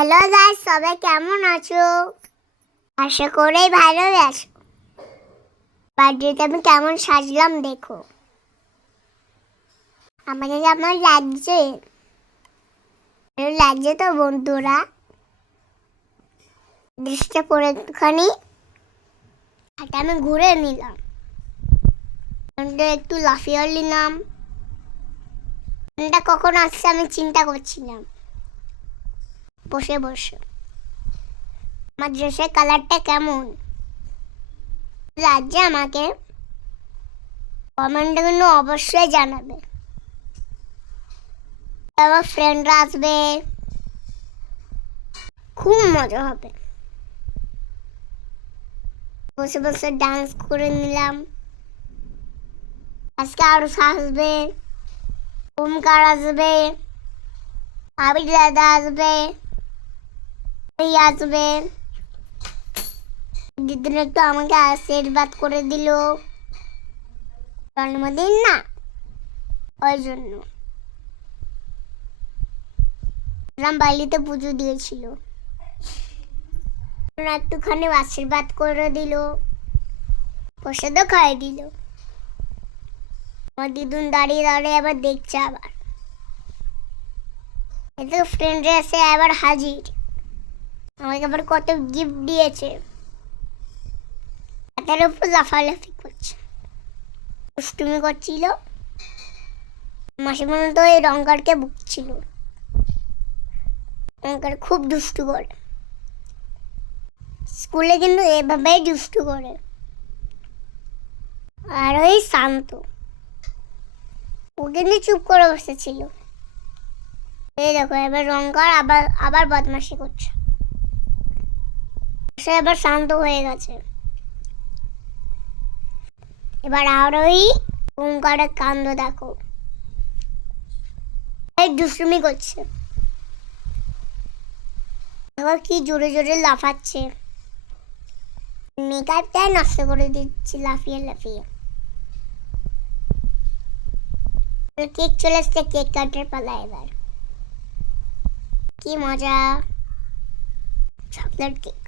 Hello guys, সবাই কেমন আছো? আশা করি ভালো আছো। বার্থডেতে আমি কেমন সাজলাম দেখো। আমাদের আমার লাগছে তো বন্ধুরা। দৃষ্টি পরে একটুখানি হাতে আমি ঘুরে নিলাম, একটু লাফিয়ে নিলাম। কখন আসছে আমি চিন্তা করছিলাম বসে বসে আমার ড্রেসের কালারটা কেমন লাগছে আমাকে কমেন্টে কিন্তু অবশ্যই জানাবে। আমার ফ্রেন্ডরা আসবে, খুব মজা হবে। বসে বসে ডান্স করে নিলাম। আজকে আরো আসবে, ওমকার আসবে, আবির দাদা আসবে, আসবে। দিদিন একটু আমাকে আশীর্বাদ করে দিল, জন্মদিন না ওই জন্য। বাড়িতে পুজো দিয়েছিল, একটুখানি আশীর্বাদ করে দিল, প্রসাদও খাইয়ে দিল। আমার দিদুন দাঁড়িয়ে দাঁড়িয়ে আবার দেখছে। আবার এত ফ্রেন্ডরা এসে আবার হাজির, আমাকে আবার কত গিফট দিয়েছে। তার উপর লাফালাফি করছে, দুষ্টুমি করছিল। মাসে মনে তো এই রঙ্গারকে বুকছিল। রঙ্গার খুব দুষ্টু করে, স্কুলে কিন্তু এভাবেই দুষ্টু করে। আর ওই শান্ত, ও কিন্তু চুপ করে বসেছিল। এই দেখো এবার রঙ্গার আবার আবার বদমাশি করছে, সে এবার শান্ত হয়ে গেছে। এবার আর ওই ওঙ্কারের কাণ্ড দেখো, দুষ্টুমি করছে। এবার কি জোরে জোরে লাফাচ্ছে, মেকআপটাই নষ্ট করে দিচ্ছি লাফিয়ে লাফিয়ে। কেক চলে আসছে, কেক কাটার পালা। এবার কি মজা, চকলেট কেক।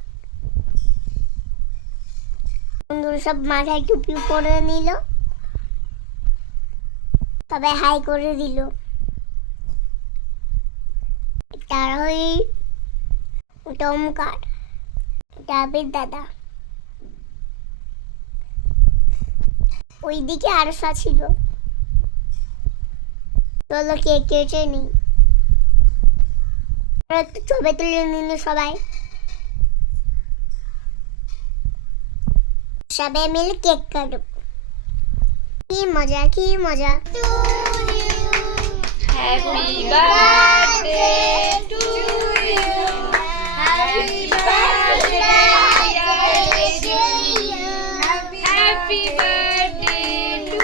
বন্ধুরা সব মাথায় টুপি পরে নিল, তবে হাই করে দিল। তার ওই ওমকার, আবির দাদা, ওইদিকে আরসা ছিল। চলো কেক কেটে নি, একটু ছবি তুলে নিল সবাই। সবাই মিলে কেক কাটব, কি মজা কি মজা। Happy birthday to you, happy birthday happy birthday to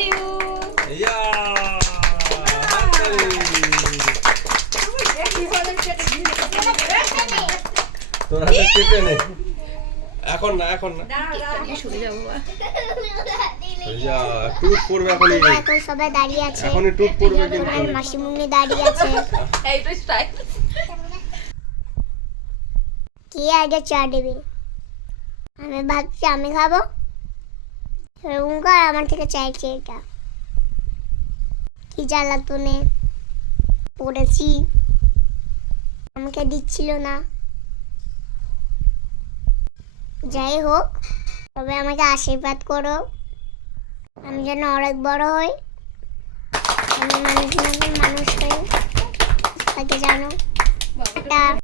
you. তোর হাতে কেটে নে। এখন না টুট পড়বে এখন সবাই দাঁড়িয়ে আছে, এখনই টুট পড়বে কিন্তু। মাসিমুনি দাঁড়িয়ে আছে। কে আগে চা দেবে? আমি ভাবছি আমি খাবো, ওঙ্কার আমার থেকে চাইছে এটা। কি জ্বালাতনে পড়েছি, আমাকে দিচ্ছিল না। যাই হোক, তবে আমাকে আশীর্বাদ করো, আমি যেন অনেক বড় হই, আমি মানুষ হই, তাকে জানো।